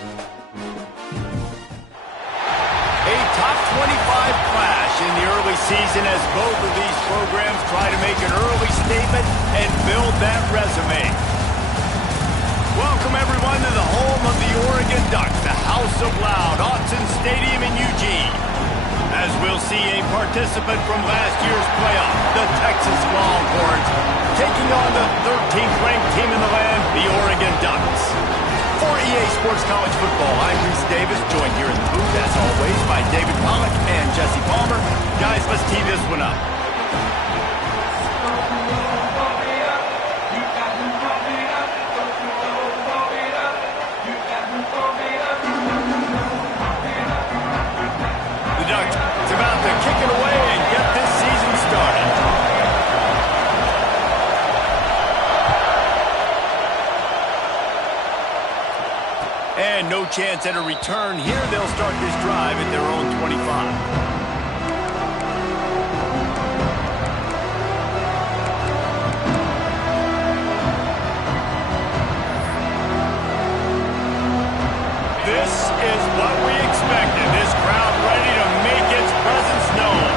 A top 25 clash in the early season as both of these programs try to make an early statement and build that resume. Welcome, everyone, to the home of the Oregon Ducks, the House of Loud, Autzen Stadium in Eugene. As we'll see a participant from last year's playoff, the Texas Longhorns, taking on the 13th ranked team in the land, the Oregon Ducks. For EA Sports College Football, I'm Reese Davis, joined here in the booth, as always, by David Pollack and Jesse Palmer. Guys, let's tee this one up. The Ducks is about to kick it away and get this season started. And no chance at a return here. They'll start this drive at their own 25. This is what we expected. This crowd ready to make its presence known.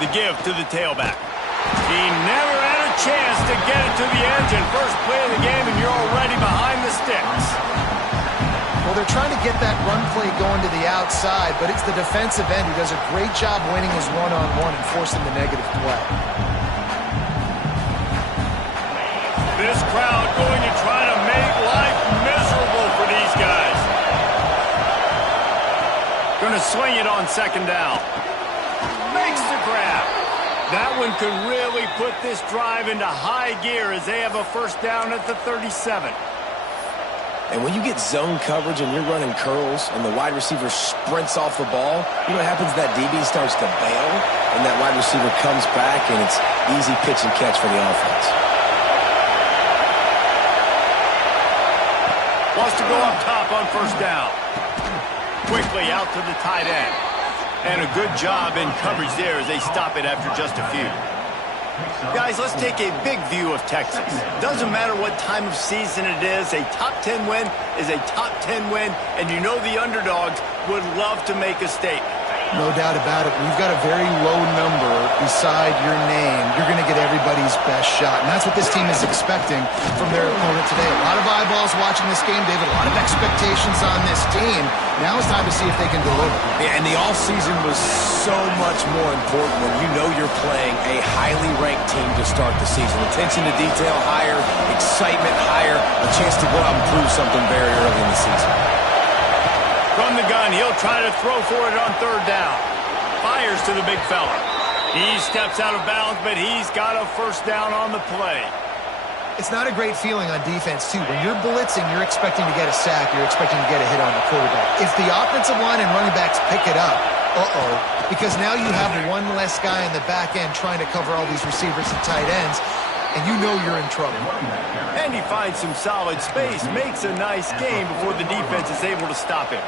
The give to the tailback. He never had a chance to get it to the edge, and first play of the game, and you're already behind the sticks. Well, they're trying to get that run play going to the outside, but it's the defensive end who does a great job winning his one-on-one and forcing the negative play. This crowd going to try to make life miserable for these guys. Going to swing it on second down. Makes the grab. That one could really put this drive into high gear as they have a first down at the 37. And when you get zone coverage and you're running curls and the wide receiver sprints off the ball, you know what happens? That DB starts to bail, and that wide receiver comes back, and it's easy pitch and catch for the offense. Wants to go up top on first down. Quickly out to the tight end. And a good job in coverage there as they stop it after just a few. Guys, let's take a big view of Texas. Doesn't matter what time of season it is, a top 10 win is a top 10 win, and you know the underdogs would love to make a statement. No doubt about it. When you've got a very low number beside your name, you're going to get everybody's best shot. And that's what this team is expecting from their opponent today. A lot of eyeballs watching this game, David. A lot of expectations on this team. Now it's time to see if they can deliver. Yeah, and the offseason was so much more important when you know you're playing a highly ranked team to start the season. Attention to detail higher, excitement higher, a chance to go out and prove something very early in the season. From the gun, he'll try to throw for it on third down. Fires to the big fella. He steps out of bounds, but he's got a first down on the play. It's not a great feeling on defense, too. When you're blitzing, you're expecting to get a sack. You're expecting to get a hit on the quarterback. If the offensive line and running backs pick it up, because now you have one less guy in the back end trying to cover all these receivers and tight ends, and you know you're in trouble. And he finds some solid space, makes a nice game before the defense is able to stop him.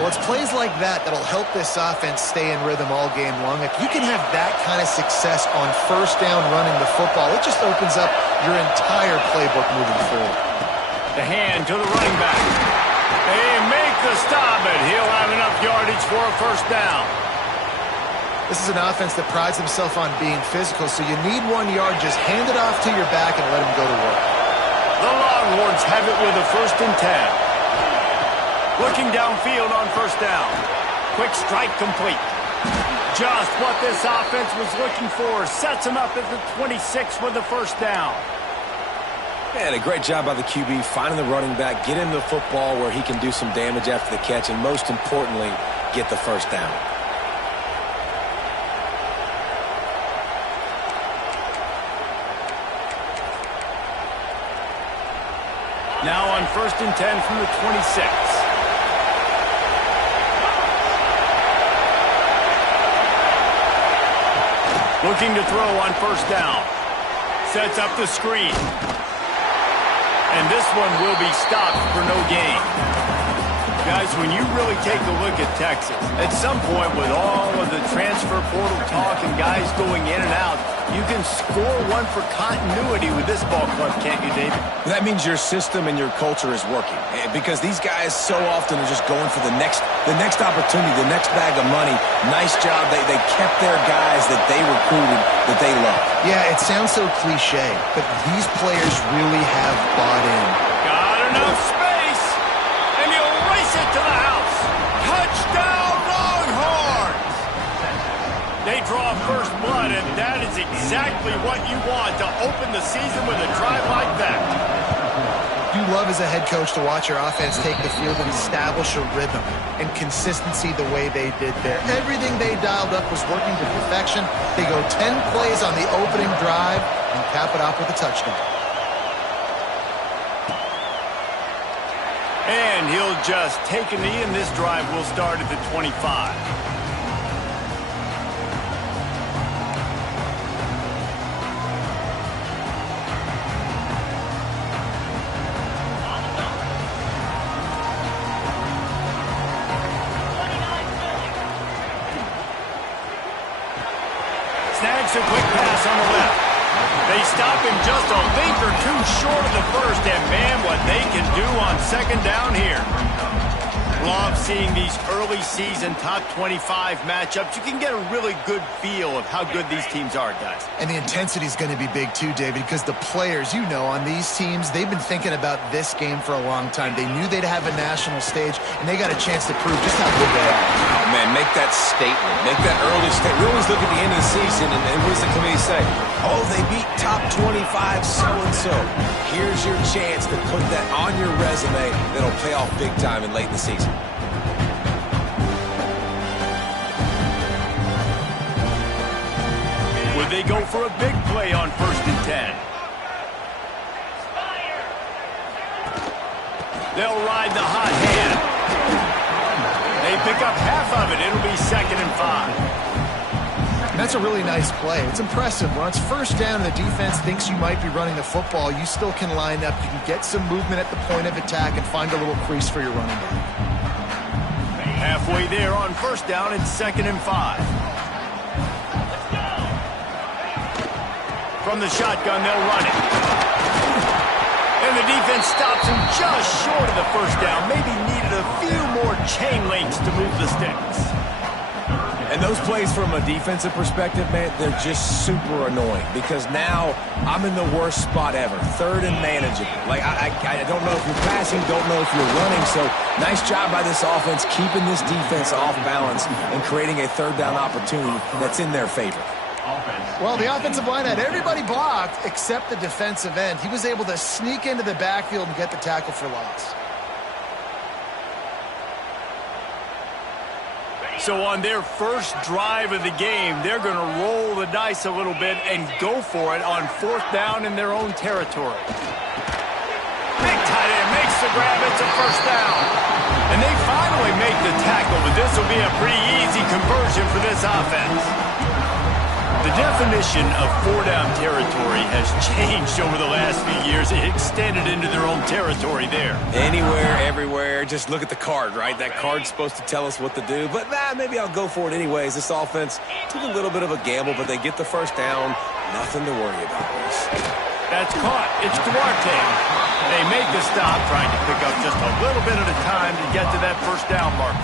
Well, it's plays like that that'll help this offense stay in rhythm all game long. If you can have that kind of success on first down running the football, it just opens up your entire playbook moving forward. The hand to the running back. They make the stop, and he'll have enough yardage for a first down. This is an offense that prides himself on being physical, so you need 1 yard. Just hand it off to your back and let him go to work. The Longhorns have it with a 1st and 10. Looking downfield on first down. Quick strike complete. Just what this offense was looking for. Sets him up at the 26 with the first down. And a great job by the QB finding the running back, get him the football where he can do some damage after the catch, and most importantly, get the first down. Now on 1st and 10 from the 26. Looking to throw on first down. Sets up the screen. And this one will be stopped for no gain. Guys, when you really take a look at Texas, at some point with all of the transfer portal talk and guys going in and out, You can score one for continuity with this ball club, can't you, David? That means your system and your culture is working, because these guys so often are just going for the next opportunity, the next bag of money. Nice job. They kept their guys that they recruited, that they love. Yeah, it sounds so cliche, but these players really have bought in. Got enough space, and he'll race it to the house. Touchdown, Longhorns! They draw first blood, and that is exactly what you want to open the season with a drive like that. You love as a head coach to watch your offense take the field and establish a rhythm and consistency the way they did there. Everything they dialed up was working to perfection. They go 10 plays on the opening drive and cap it off with a touchdown. And he'll just take a knee, and this drive will start at the 25. Snags a quick pass on the left. They stop him just a link or two short of the first, and man, what they can do on second down here. Love seeing these early season top 25 matchups. You can get a really good feel of how good these teams are, guys. And the intensity is going to be big too, David, because the players, you know, on these teams, they've been thinking about this game for a long time. They knew they'd have a national stage, and they got a chance to prove just how good they are. Oh, man, make that statement. Make that early statement. We always look at the end of the season, and what does the committee say? Oh, they beat top 25 so-and-so. Here's your chance to put that on your resume that'll pay off big time and late in the season. Would they go for a big play on 1st and 10? They'll ride the hot hand. They pick up half of it. It'll be 2nd and 5. That's a really nice play. It's impressive. When it's first down and the defense thinks you might be running the football, you still can line up. You can get some movement at the point of attack and find a little crease for your running back. Halfway there on 1st down, it's 2nd and 5. From the shotgun, they'll run it. And the defense stops him just short of the 1st down. Maybe needed a few more chain links to move the sticks. And those plays from a defensive perspective, man, they're just super annoying because now I'm in the worst spot ever. 3rd and manageable. Like, I don't know if you're passing, don't know if you're running. So nice job by this offense keeping this defense off balance and creating a 3rd down opportunity that's in their favor. Well, the offensive line had everybody blocked except the defensive end. He was able to sneak into the backfield and get the tackle for loss. So on their first drive of the game, they're going to roll the dice a little bit and go for it on 4th down in their own territory. Big tight end makes the grab. It's a 1st down. And they finally make the tackle, but this will be a pretty easy conversion for this offense. The definition of 4-down territory has changed over the last few years. It extended into their own territory there. Anywhere, everywhere. Just look at the card, right? That card's supposed to tell us what to do. But maybe I'll go for it anyways. This offense took a little bit of a gamble, but they get the 1st down. Nothing to worry about, boys. That's caught. It's Duarte. They make the stop, trying to pick up just a little bit at a time to get to that 1st down marker.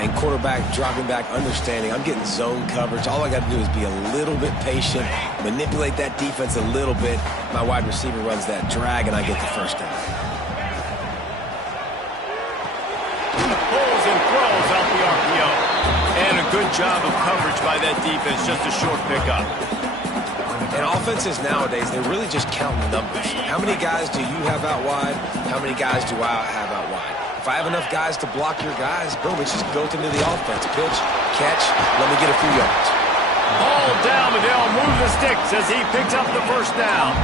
And quarterback dropping back, understanding I'm getting zone coverage. All I got to do is be a little bit patient, manipulate that defense a little bit. My wide receiver runs that drag, and I get the 1st down. Pulls and throws out the RPO. And a good job of coverage by that defense, just a short pickup. And offenses nowadays, they're really just counting numbers. How many guys do you have out wide? How many guys do I have out wide? If I have enough guys to block your guys, boom, it's just built into the offense. Pitch, catch, let me get a few yards. Ball down, but they'll move the sticks as he picks up the 1st down.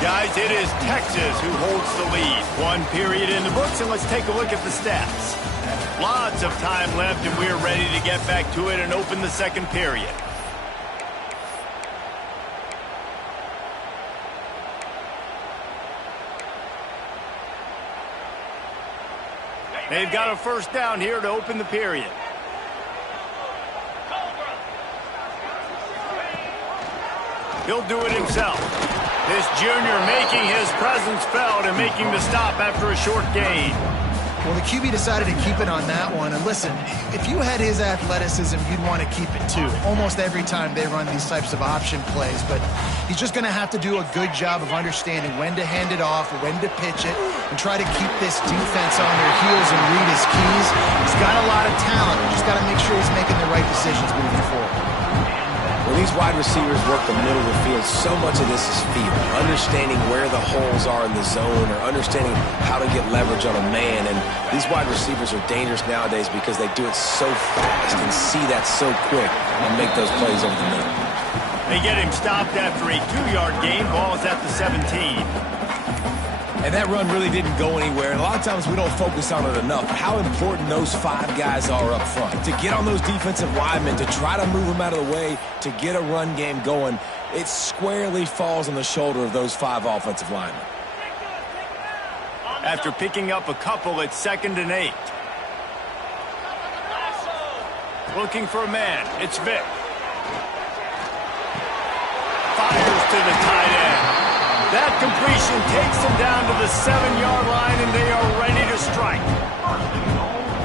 Guys, it is Texas who holds the lead. 1 period in the books, and let's take a look at the stats. Lots of time left, and we're ready to get back to it and open the 2nd period. They've got a first down here to open the period. He'll do it himself. This junior making his presence felt and making the stop after a short gain. Well, the QB decided to keep it on that one. And listen, if you had his athleticism, you'd want to keep it too. Almost every time they run these types of option plays. But he's just going to have to do a good job of understanding when to hand it off, when to pitch it, and try to keep this defense on their heels and read his keys. He's got a lot of talent. Just got to make sure he's making the right decisions moving forward. When these wide receivers work the middle of the field, so much of this is feel. Understanding where the holes are in the zone or understanding how to get leverage on a man. And these wide receivers are dangerous nowadays because they do it so fast and see that so quick and make those plays over the middle. They get him stopped after a 2-yard gain. Ball is at the 17. And that run really didn't go anywhere. And a lot of times we don't focus on it enough. How important those 5 guys are up front. To get on those defensive linemen, to try to move them out of the way, to get a run game going, it squarely falls on the shoulder of those 5 offensive linemen. After picking up a couple, it's 2nd and 8. Looking for a man. It's Vic. Fires to the tight end. That completion takes them down to the 7-yard line, and they are ready to strike.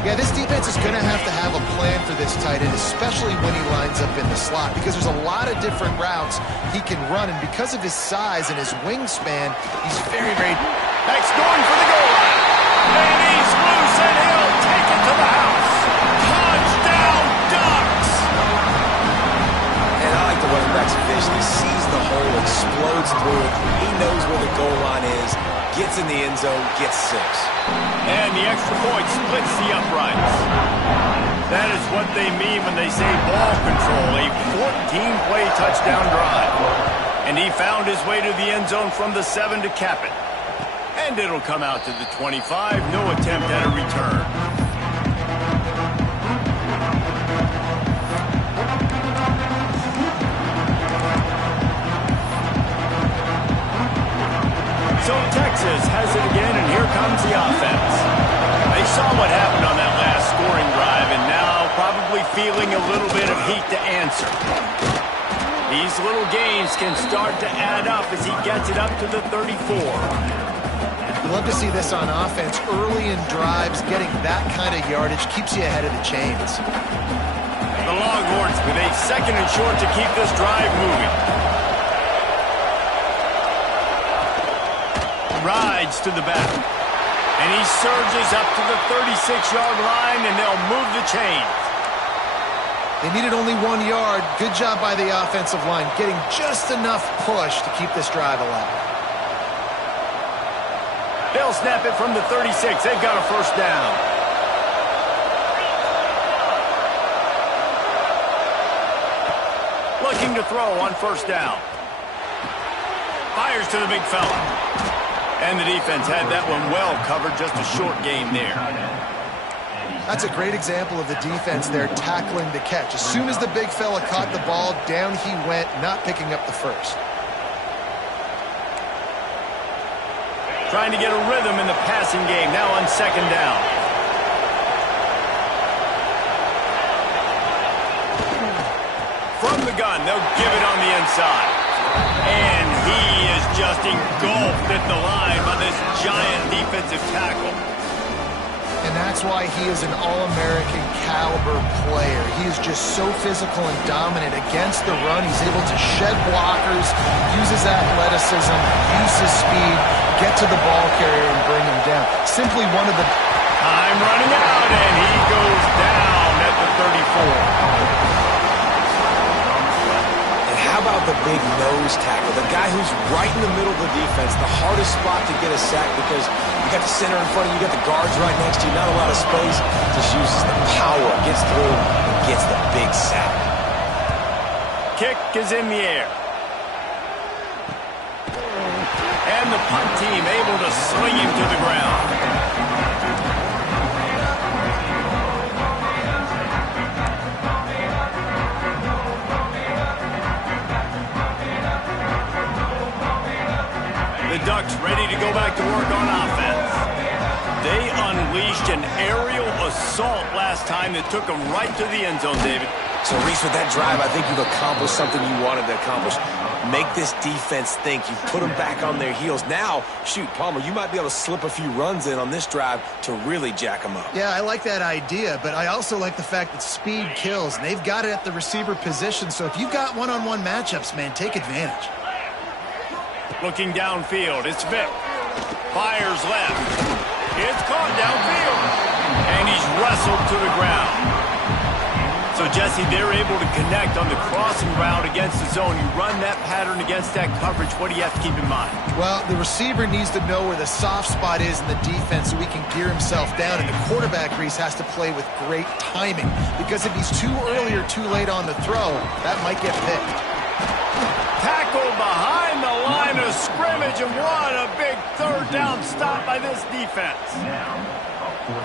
Yeah, this defense is going to have a plan for this tight end, especially when he lines up in the slot, because there's a lot of different routes he can run, and because of his size and his wingspan, he's very, very... That's going for the goal line. And he's loose, and he'll take it to the house. Touchdown, Ducks! And I like the running back's vision. He sees the hole, explodes through it. He knows where the goal line is, gets in the end zone, gets 6. And the extra point splits the uprights. That is what they mean when they say ball control, a 14-play touchdown drive. And he found his way to the end zone from the 7 to cap it. And it'll come out to the 25, no attempt at a return. So Texas has it again, and here comes the offense. They saw what happened on that last scoring drive, and now probably feeling a little bit of heat to answer. These little gains can start to add up as he gets it up to the 34. You love to see this on offense. Early in drives, getting that kind of yardage keeps you ahead of the chains. The Longhorns with a 2nd and short to keep this drive moving. Rides to the back. And he surges up to the 36-yard line, and they'll move the chains. They needed only 1 yard. Good job by the offensive line, getting just enough push to keep this drive alive. They'll snap it from the 36. They've got a first down. Looking to throw on first down. Fires to the big fella. And the defense had that one well covered, just a short game there. That's a great example of the defense there tackling the catch. As soon as the big fella caught the ball, down he went, not picking up the first. Trying to get a rhythm in the passing game, now on 2nd down. From the gun, they'll give it on the inside. And he is just engulfed at the line by this giant defensive tackle. And that's why he is an All-American caliber player. He is just so physical and dominant against the run. He's able to shed blockers, use his athleticism, use his speed, get to the ball carrier and bring him down. Simply one of the... Time running out, and he goes down at the 34. How about the big nose tackle? The guy who's right in the middle of the defense, the hardest spot to get a sack because you got the center in front of you, you got the guards right next to you, not a lot of space. Just uses the power, gets through, and gets the big sack. Kick is in the air. And the punt team able to swing him to the ground. The Ducks ready to go back to work on offense. They unleashed an aerial assault last time that took him right to the end zone, David. So, Reese, with that drive, I think you've accomplished something you wanted to accomplish. Make this defense think. You put them back on their heels. Now, shoot, Palmer, you might be able to slip a few runs in on this drive to really jack them up. Yeah, I like that idea, but I also like the fact that speed kills, and they've got it at the receiver position. So if you've got one-on-one matchups, man, take advantage. Looking downfield, it's Vick. Fires left. It's caught downfield. And he's wrestled to the ground. So, Jesse, they're able to connect on the crossing route against the zone. You run that pattern against that coverage. What do you have to keep in mind? Well, the receiver needs to know where the soft spot is in the defense so he can gear himself down. And the quarterback, Reese, has to play with great timing. Because if he's too early or too late on the throw, that might get picked. Tackle behind the line of scrimmage, and what a big third down stop by this defense.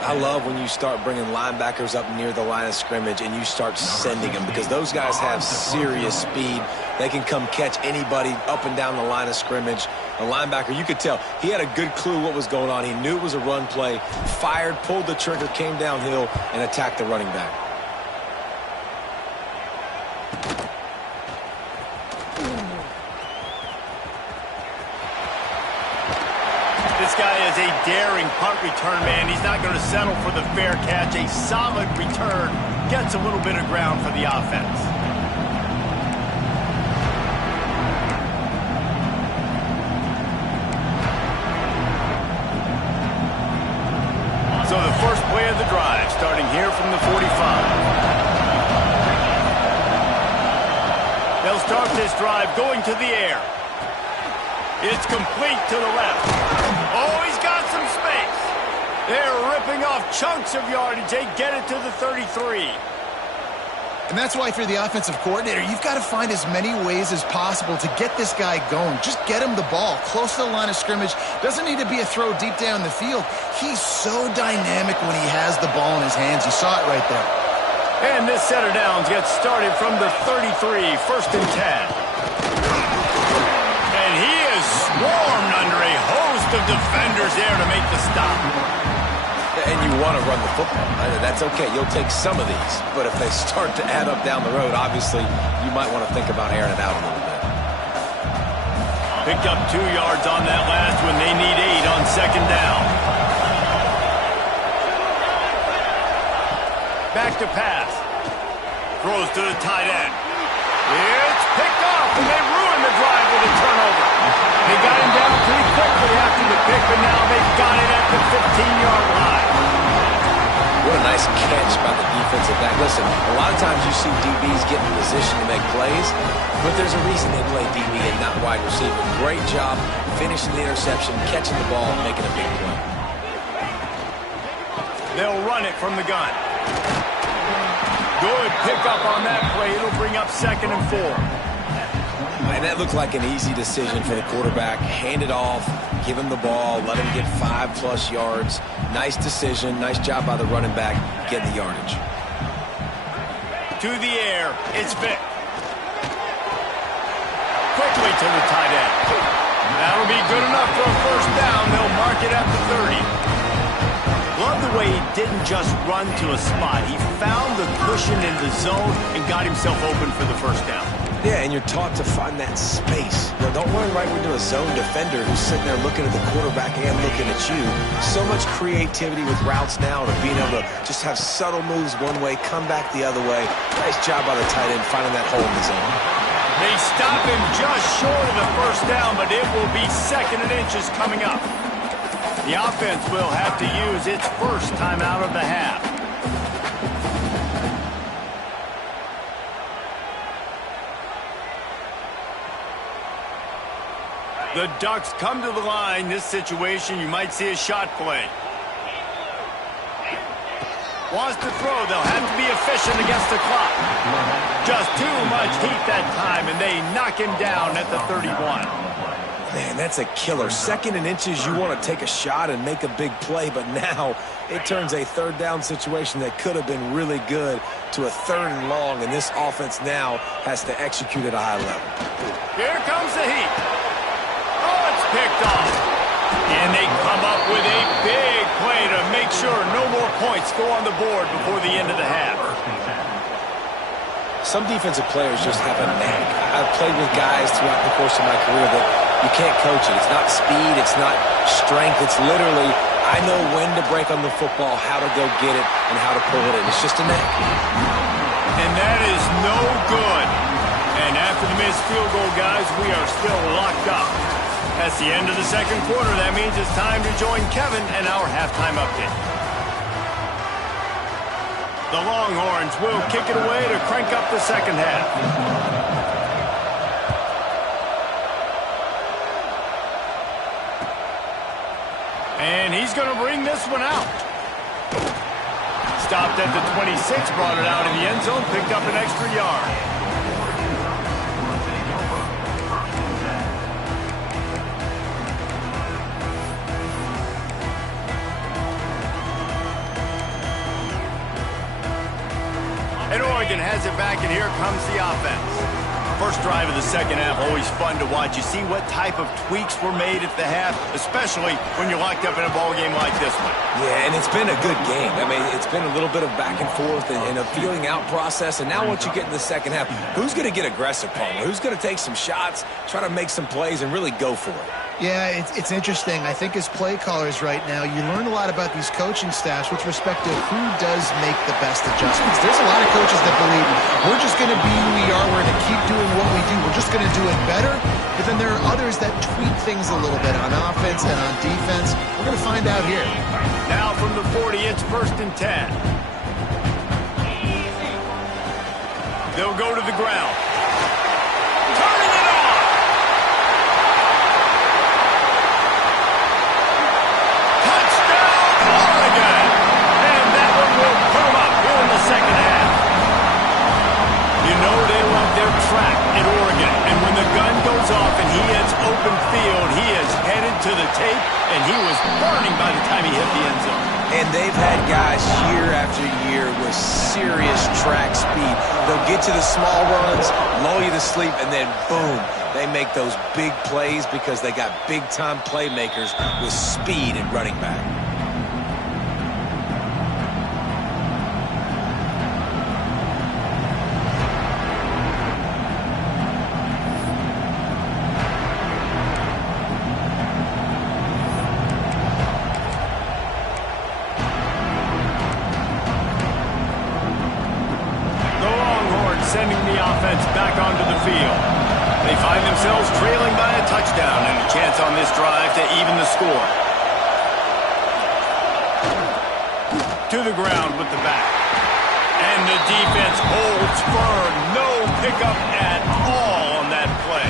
I love when you start bringing linebackers up near the line of scrimmage and you start sending them, because those guys have serious speed. They can come catch anybody up and down the line of scrimmage. A linebacker, you could tell, he had a good clue what was going on. He knew it was a run play, fired, pulled the trigger, came downhill, and attacked the running back. This guy is a daring punt return man. He's not going to settle for the fair catch. A solid return gets a little bit of ground for the offense. So the first play of the drive, starting here from the 45. They'll start this drive going to the air. It's complete to the left. Oh, he's got some space. They're ripping off chunks of yardage. They get it to the 33. And that's why if you're the offensive coordinator, you've got to find as many ways as possible to get this guy going. Just get him the ball close to the line of scrimmage. Doesn't need to be a throw deep down the field. He's so dynamic when he has the ball in his hands. You saw it right there. And this set of downs gets started from the 33, first and 10. And he is swarmed under a host of defenders there to make the stop. And you want to run the football. That's okay. You'll take some of these. But if they start to add up down the road, obviously, you might want to think about airing it out a little bit. Picked up 2 yards on that last one. They need 8 on second down. Back to pass. Throws to the tight end. It's picked off, and they ruin the drive with a turnover. They got him down pretty quickly after the pick, but now they've got it at the 15-yard line. What a nice catch by the defensive back. Listen, a lot of times you see DBs get in position to make plays, but there's a reason they play DB and not wide receiver. Great job finishing the interception, catching the ball, and making a big play. They'll run it from the gun. Good pickup on that play. It'll bring up second and 4. And that looked like an easy decision for the quarterback. Hand it off, give him the ball, let him get 5+ yards. Nice decision. Nice job by the running back getting the yardage. To the air, it's Vick. Quickly to the tight end. That'll be good enough for a first down. They'll mark it at the 30. Love the way he didn't just run to a spot. He found the cushion in the zone and got himself open for the first down. Yeah, and you're taught to find that space. Don't run right into a zone defender who's sitting there looking at the quarterback and looking at you. So much creativity with routes now, to being able to just have subtle moves one way, come back the other way. Nice job by the tight end finding that hole in the zone. They stop him just short of the first down, but it will be second and inches coming up. The offense will have to use its first timeout of the half. The Ducks come to the line. This situation, you might see a shot play. Wants to throw. They'll have to be efficient against the clock. Just too much heat that time, and they knock him down at the 31. Man, that's a killer. Second and inches, you want to take a shot and make a big play, but now it turns a third down situation that could have been really good to a third and long, and this offense now has to execute at a high level. Here comes the heat. Oh, it's picked off. And they come up with a big play to make sure no more points go on the board before the end of the half. Some defensive players just have a knack. I've played with guys throughout the course of my career that you can't coach it. It's not speed, it's not strength. It's literally, I know when to break on the football, how to go get it, and how to pull it in. It's just a knack. And that is no good. And after the missed field goal, guys, we are still locked up. That's the end of the second quarter. That means it's time to join Kevin and our halftime update. The Longhorns will kick it away to crank up the second half. And he's going to bring this one out. Stopped at the 26, brought it out in the end zone, picked up an extra yard. And Oregon has it back, and here comes the offense. First drive of the second half, always fun to watch. You see what type of tweaks were made at the half, especially when you're locked up in a ball game like this one. Yeah, and it's been a good game. I mean, it's been a little bit of back and forth and a feeling out process. And now once you get in the second half, who's going to get aggressive, Palmer? Who's going to take some shots, try to make some plays, and really go for it? Yeah, it's interesting. I think as play callers right now, you learn a lot about these coaching staffs with respect to who does make the best adjustments. There's a lot of coaches that believe we're just going to be who we are. We're going to keep doing what we do. We're just going to do it better. But then there are others that tweak things a little bit on offense and on defense. We're going to find out here. Now from the 40, it's 1st and 10. They'll go to the ground. Turning it on! Touchdown, Oregon! And that one will put them up here in the second half. You know they love their track at Oregon. And when the gun goes off and he hits open field, he is headed to the tape, and he was burning by the time he hit the end zone. And they've had guys year after year with serious track speed. They'll get to the small runs, lull you to sleep, and then boom, they make those big plays because they got big-time playmakers with speed at running back. Sending the offense back onto the field. They find themselves trailing by a touchdown and a chance on this drive to even the score. To the ground with the back. And the defense holds firm. No pickup at all on that play.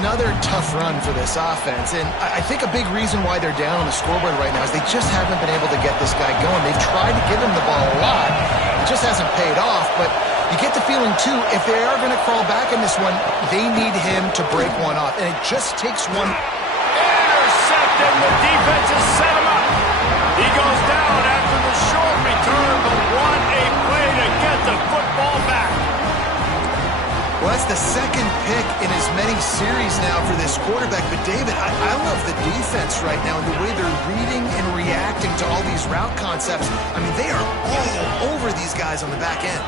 Another tough run for this offense, and I think a big reason why they're down on the scoreboard right now is they just haven't been able to get this guy going. They've tried to give him the ball a lot. It just hasn't paid off, but you get the feeling, too, if they are going to crawl back in this one, they need him to break one off, and it just takes one. Intercepted, the defense has set him up. He goes down after the short return, but what a play to get the football back. Well, that's the second pick in as many series now for this quarterback. But, David, I love the defense right now and the way they're reading and reacting to all these route concepts. I mean, they are all over these guys on the back end.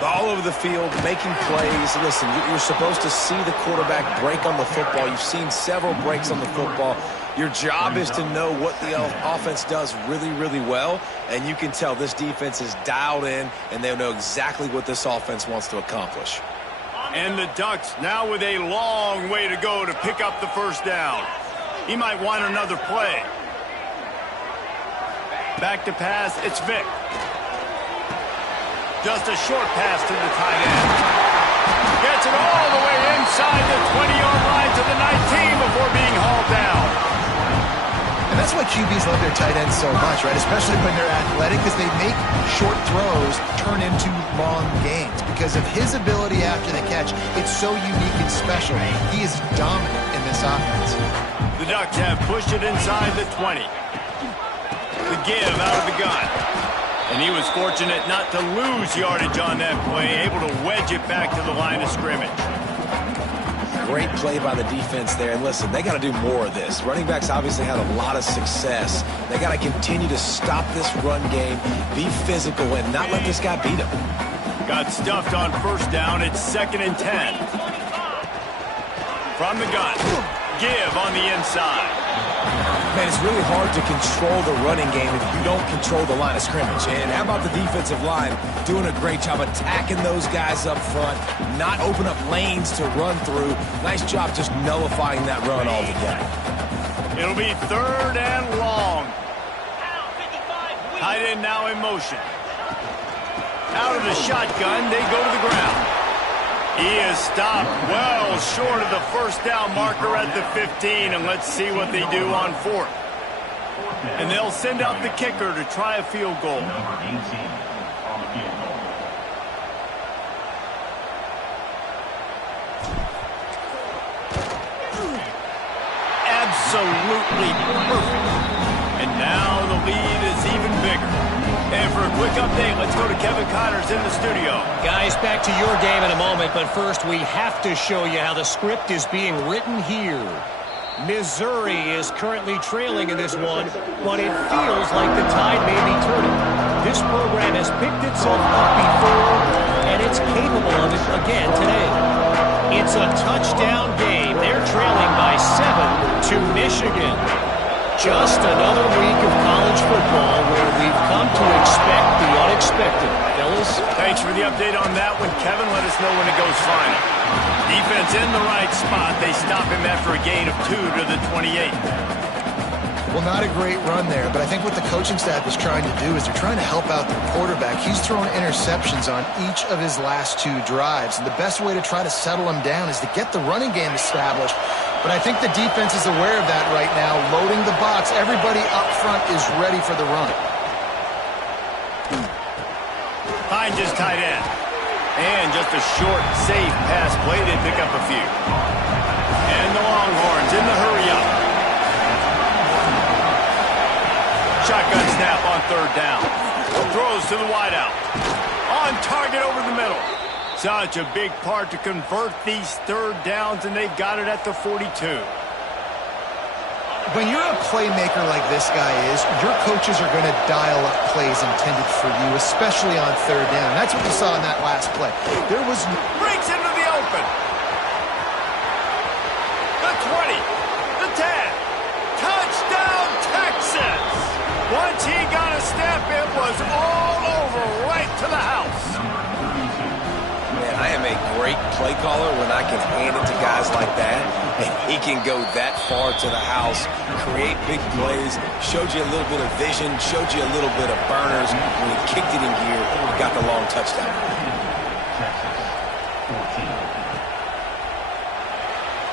All over the field, making plays. Listen, you're supposed to see the quarterback break on the football. You've seen several breaks on the football. Your job is to know what the offense does really, really well. And you can tell this defense is dialed in, and they know exactly what this offense wants to accomplish. And the Ducks now with a long way to go to pick up the first down. He might want another play. Back to pass, it's Vic. Just a short pass to the tight end. Gets it all the way inside the 20-yard line to the 19 before being hauled down. And that's why QBs love their tight ends so much, right? Especially when they're athletic, because they make short throws turn into long gains. Because of his ability after the catch, it's so unique and special. He is dominant in this offense. The Ducks have pushed it inside the 20. The give out of the gun. And he was fortunate not to lose yardage on that play, able to wedge it back to the line of scrimmage. Great play by the defense there. And listen, they got to do more of this. Running backs obviously had a lot of success. They got to continue to stop this run game, be physical, and not let this guy beat them. Got stuffed on first down. It's 2nd and 10. From the gun. Give on the inside. Man, it's really hard to control the running game if you don't control the line of scrimmage. And how about the defensive line doing a great job attacking those guys up front, not open up lanes to run through. Nice job just nullifying that run altogether. It'll be 3rd and long. Tight end now in motion. Out of the shotgun, they go to the ground. He is stopped well short of the first down marker at the 15, and let's see what they do on 4th. And they'll send out the kicker to try a field goal. Absolutely perfect. And now the lead is even bigger. And for a quick update, let's go to Kevin Connors in the studio. Guys, back to your game in a moment, but first we have to show you how the script is being written here. Missouri is currently trailing in this one, but it feels like the tide may be turning. This program has picked itself up before, and it's capable of it again today. It's a touchdown game. They're trailing by 7 to Michigan. Just another week of college football where we've come to expect the unexpected. Fellas? Thanks for the update on that one, Kevin. Let us know when it goes final. Defense in the right spot. They stop him after a gain of 2 to the 28. Well, not a great run there, but I think what the coaching staff is trying to do is they're trying to help out their quarterback. He's thrown interceptions on each of his last 2 drives, and the best way to try to settle him down is to get the running game established. But I think the defense is aware of that right now, loading the box. Everybody up front is ready for the run. Hines is tight end. And just a short, safe pass play. They pick up a few. And the Longhorns in the hurry-up. Shotgun snap on 3rd down. Throws to the wideout. On target over the middle. Such a big part to convert these 3rd downs, and they've got it at the 42. When you're a playmaker like this guy is, your coaches are going to dial up plays intended for you, especially on 3rd down. That's what you saw in that last play. There was breaks into the open. The 20, the 10. Touchdown, Texas! Once he got a step, it was all over right to the house. Man, I am a great play caller when I can hand it to guys like that. And he can go that far to the house, create big plays, showed you a little bit of vision, showed you a little bit of burners. When he kicked it in gear, got the long touchdown.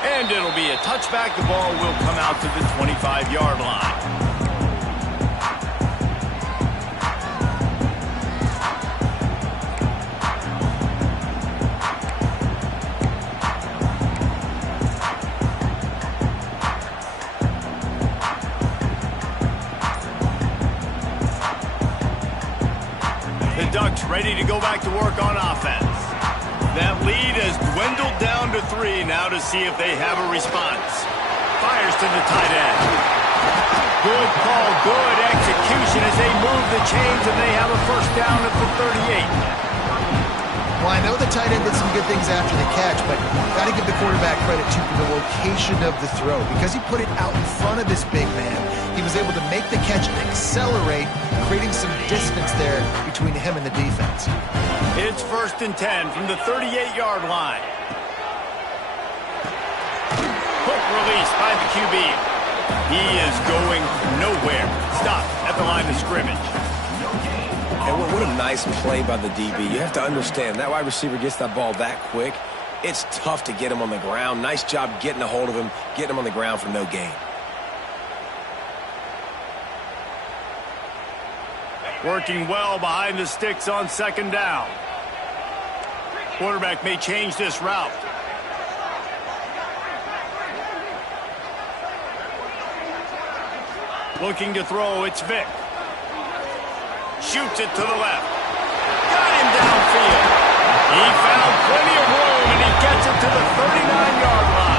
And it'll be a touchback. The ball will come out to the 25-yard line. Ducks ready to go back to work on offense. That lead has dwindled down to 3 now to see if they have a response. Fires to the tight end. Good call, good execution as they move the chains, and they have a first down at the 38. Well, I know the tight end did some good things after the catch, but got to give the quarterback credit, too, for the location of the throw. Because he put it out in front of his big man, he was able to make the catch and accelerate, creating some distance there between him and the defense. It's 1st and 10 from the 38-yard line. Quick release by the QB. He is going nowhere. Stop at the line of scrimmage. And what a nice play by the DB. You have to understand, that wide receiver gets that ball that quick. It's tough to get him on the ground. Nice job getting a hold of him, getting him on the ground for no gain. Working well behind the sticks on 2nd down. Quarterback may change this route. Looking to throw, it's Vic. Shoots it to the left. Got him downfield. He found plenty of room, and he gets it to the 39-yard line.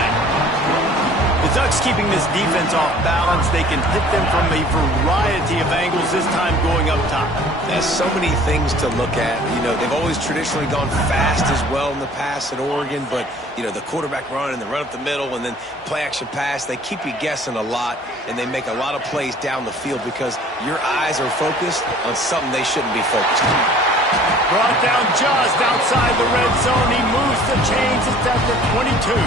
Ducks keeping this defense off balance. They can hit them from a variety of angles, this time going up top. There's so many things to look at. You know, they've always traditionally gone fast as well in the past at Oregon, but, you know, the quarterback run and the run up the middle and then play-action pass, they keep you guessing a lot, and they make a lot of plays down the field because your eyes are focused on something they shouldn't be focused on. Brought down just outside the red zone. He moves the chains. It's at the 22.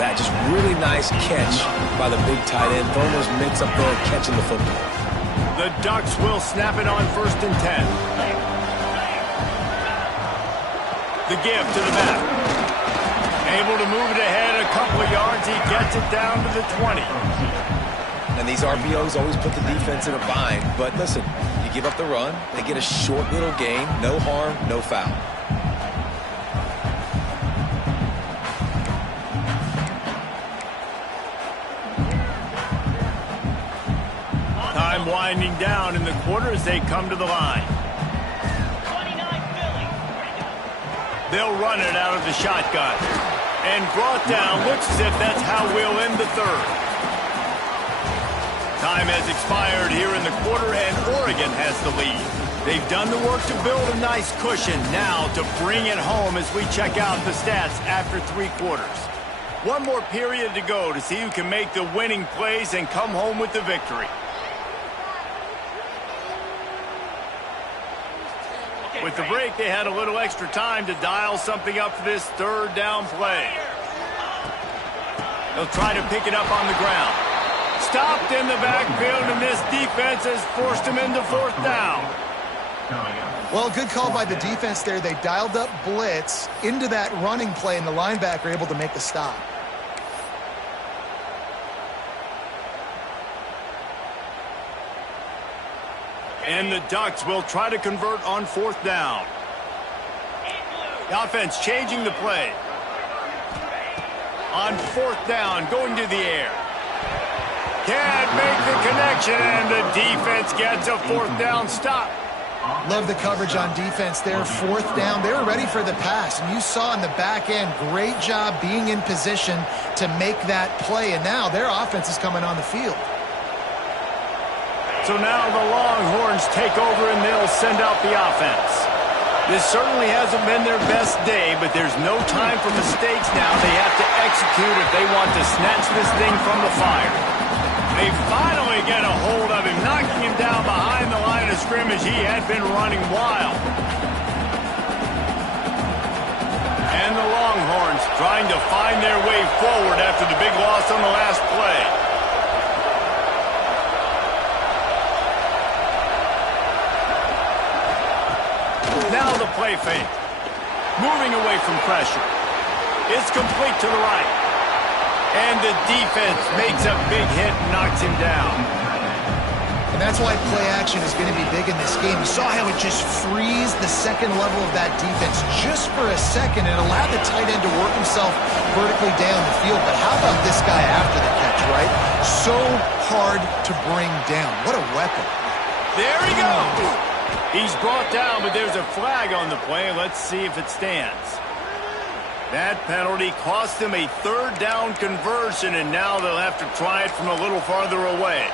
That just really nice catch by the big tight end. Throwing those mitts up there and catching the football. The Ducks will snap it on 1st and 10. The give to the back. Able to move it ahead a couple of yards. He gets it down to the 20. And these RPOs always put the defense in a bind. But listen, you give up the run, they get a short little gain. No harm, no foul. Time winding down in the quarter as they come to the line. They'll run it out of the shotgun. And brought down. Looks as if that's how we'll end the third. Time has expired here in the quarter, and Oregon has the lead. They've done the work to build a nice cushion. Now to bring it home as we check out the stats after 3 quarters. One more period to go to see who can make the winning plays and come home with the victory. With the break, they had a little extra time to dial something up for this 3rd down play. They'll try to pick it up on the ground. Stopped in the backfield, and this defense has forced him into 4th down. Well, good call by the defense there. They dialed up blitz into that running play, and the linebacker able to make the stop. And the Ducks will try to convert on 4th down. The offense changing the play. On 4th down, going to the air. Can't make the connection, and the defense gets a 4th down stop. Love the coverage on defense there. 4th down. They were ready for the pass, and you saw in the back end, great job being in position to make that play, and now their offense is coming on the field. So now the Longhorns take over, and they'll send out the offense. This certainly hasn't been their best day, but there's no time for mistakes now. They have to execute if they want to snatch this thing from the fire. They finally get a hold of him, knocking him down behind the line of scrimmage. He had been running wild. And the Longhorns trying to find their way forward after the big loss on the last play. Now the play fake. Moving away from pressure. It's complete to the right. And the defense makes a big hit and knocks him down. And that's why play action is going to be big in this game. You saw how it just frees the second level of that defense just for a second and allowed the tight end to work himself vertically down the field. But how about this guy after the catch, right? So hard to bring down. What a weapon. There he goes. He's brought down, but there's a flag on the play. Let's see if it stands. That penalty cost them a 3rd down conversion, and now they'll have to try it from a little farther away.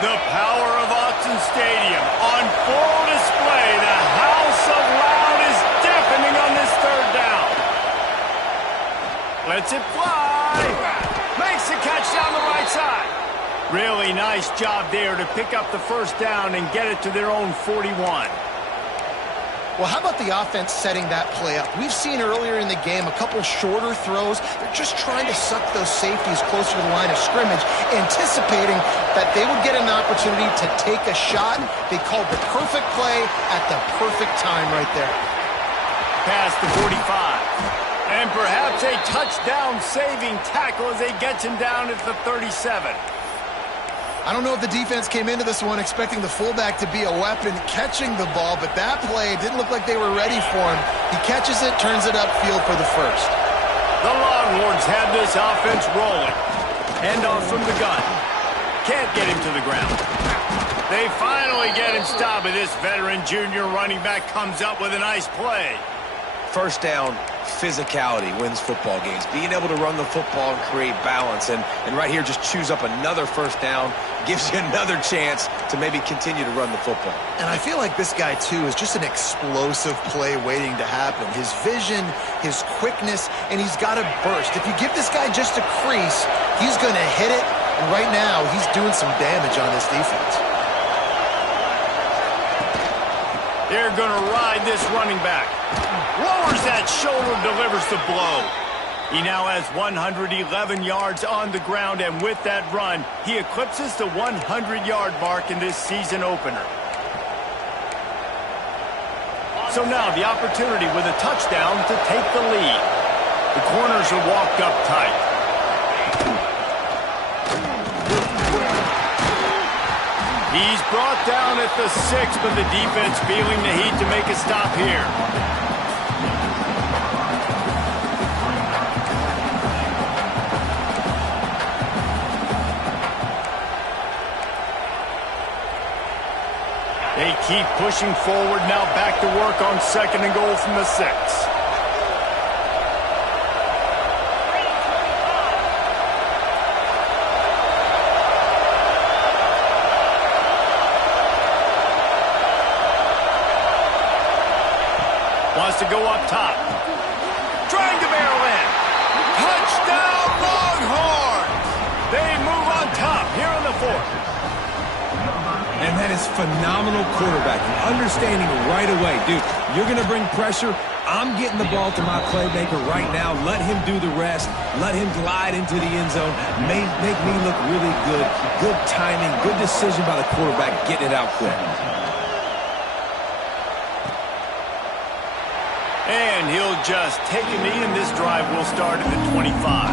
The power of Autzen Stadium on full display. The house of loud is deafening on this 3rd down. Lets it fly. Makes the catch down the right side. Really nice job there to pick up the 1st down and get it to their own 41. Well, how about the offense setting that play up? We've seen earlier in the game a couple shorter throws. They're just trying to suck those safeties closer to the line of scrimmage, anticipating that they would get an opportunity to take a shot. They called the perfect play at the perfect time right there. Past the 45. And perhaps a touchdown-saving tackle as they get him down at the 37. I don't know if the defense came into this one expecting the fullback to be a weapon catching the ball, but that play didn't look like they were ready for him. He catches it, turns it upfield for the 1st. The Longhorns had this offense rolling. Handoff from the gun. Can't get him to the ground. They finally get him stopped, but this veteran junior running back comes up with a nice play. 1st down, physicality wins football games. Being able to run the football and create balance. And right here, just choose up another first down, gives you another chance to maybe continue to run the football. And I feel like this guy, too, is just an explosive play waiting to happen. His vision, his quickness, and he's got a burst. If you give this guy just a crease, he's going to hit it. And right now, he's doing some damage on this defense. They're going to ride this running back. Lowers that shoulder, delivers the blow. He now has 111 yards on the ground, and with that run, he eclipses the 100-yard mark in this season opener. So now the opportunity with a touchdown to take the lead. The corners are walked up tight. He's brought down at the 6, but the defense feeling the heat to make a stop here. They keep pushing forward, now back to work on 2nd and goal from the 6. Wants to go up top. Trying to barrel in. Touchdown, Longhorn! They move on top here on the 4th. And that is phenomenal quarterbacking. Understanding right away, dude, you're going to bring pressure. I'm getting the ball to my playmaker right now. Let him do the rest. Let him glide into the end zone. Make me look really good. Good timing, good decision by the quarterback, getting it out quick. And he'll just take a knee, and this drive will start at the 25.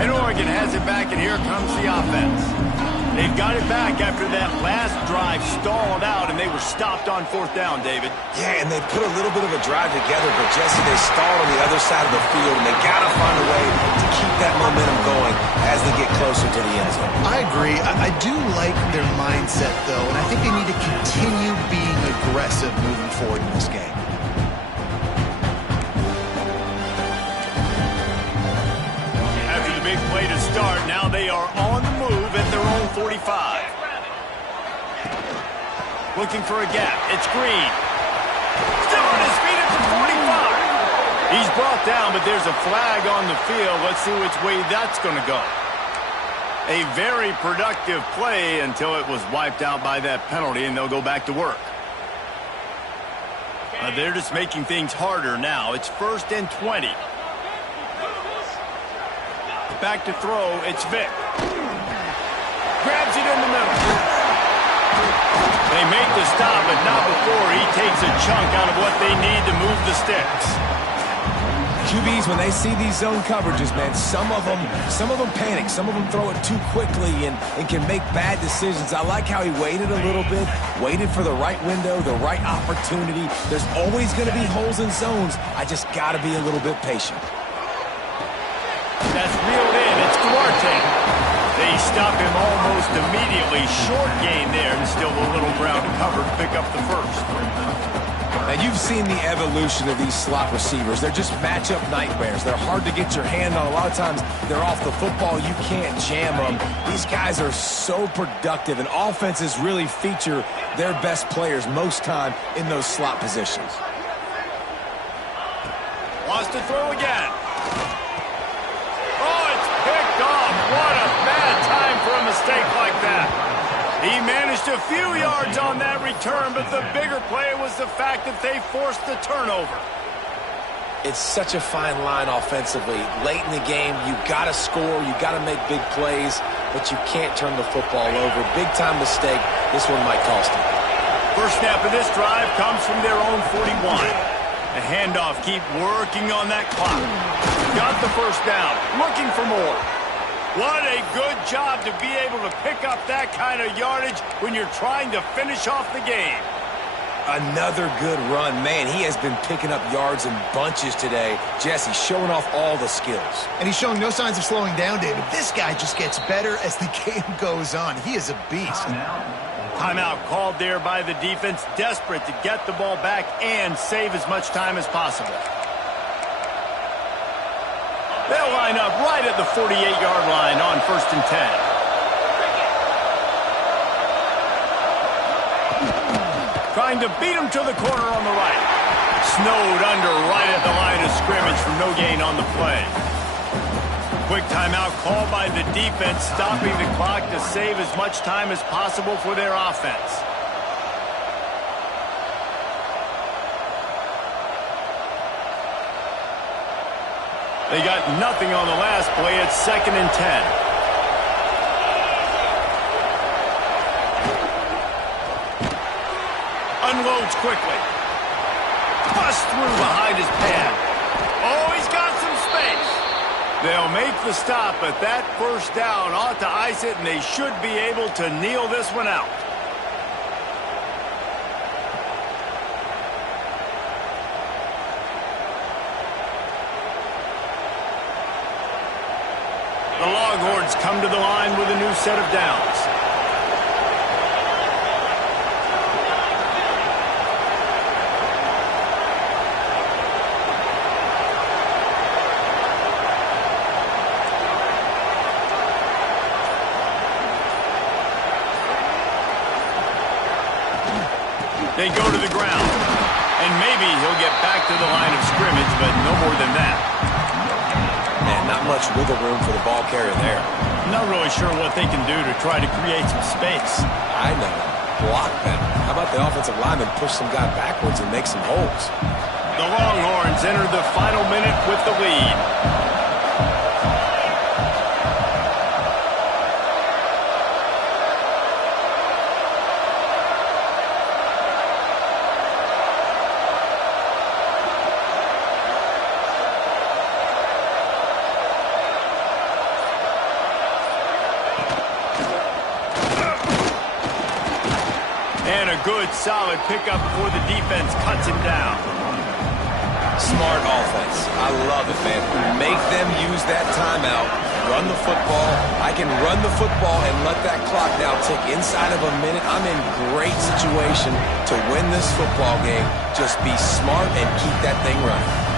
And Oregon has it back, and here comes the offense. They've got it back after that last drive stalled out, and they were stopped on 4th down, David. Yeah, and they put a little bit of a drive together, but Jesse, they stalled on the other side of the field, and they got to find a way to keep that momentum going as they get closer to the end zone. I agree. I do like their mindset, though, and I think they need to continue being aggressive moving forward in this game. After the big play to start, now they are on the move at their own 45. Looking for a gap. It's Green. Still on his feet at the 45. He's brought down, but there's a flag on the field. Let's see which way that's going to go. A very productive play until it was wiped out by that penalty, and they'll go back to work. They're just making things harder now. It's 1st and 20. Back to throw, it's Vic. Grabs it in the middle. They make the stop, but not before he takes a chunk out of what they need to move the sticks. QBs, when they see these zone coverages, man, some of them panic. Some of them throw it too quickly and can make bad decisions. I like how he waited a little bit, waited for the right window, the right opportunity. There's always going to be holes in zones. I just got to be a little bit patient. That's reeled in. It's Duarte. They stop him almost immediately. Short gain there, and still a little ground to cover to pick up the 1st. Now, you've seen the evolution of these slot receivers. They're just matchup nightmares. They're hard to get your hand on. A lot of times, they're off the football. You can't jam them. These guys are so productive, and offenses really feature their best players most time in those slot positions. Wants to throw again. Oh, it's picked off. What a bad time for a mistake like that. He managed a few yards on that return, but the bigger play was the fact that they forced the turnover. It's such a fine line offensively. Late in the game, you got to score, you got to make big plays, but you can't turn the football over. Big-time mistake. This one might cost them. First snap of this drive comes from their own 41. The handoff, keep working on that clock. Got the first down, looking for more. What a good job to be able to pick up that kind of yardage when you're trying to finish off the game. Another good run. Man, he has been picking up yards in bunches today. Jesse showing off all the skills. And he's showing no signs of slowing down, David. This guy just gets better as the game goes on. He is a beast. Timeout called there by the defense, desperate to get the ball back and save as much time as possible. They'll line up right at the 48-yard line on 1st and 10. Trying to beat him to the corner on the right. Snowed under right at the line of scrimmage for no gain on the play. Quick timeout called by the defense, stopping the clock to save as much time as possible for their offense. They got nothing on the last play. It's 2nd and 10. Unloads quickly. Busts through behind his pad. Oh, he's got some space. They'll make the stop, but that first down ought to ice it, and they should be able to kneel this one out. The Longhorns come to the line with a new set of downs. They go to the ground, and maybe he'll get back to the line of scrimmage, but no more than that. Man, not much wiggle room for the ball carrier there. Not really sure what they can do to try to create some space. I know. Block better. How about the offensive lineman push some guy backwards and make some holes? The Longhorns enter the final minute with the lead. Good, solid pickup before the defense cuts him down. Smart offense. I love it, man. Make them use that timeout. Run the football. I can run the football and let that clock now tick inside of a minute. I'm in great situation to win this football game. Just be smart and keep that thing running.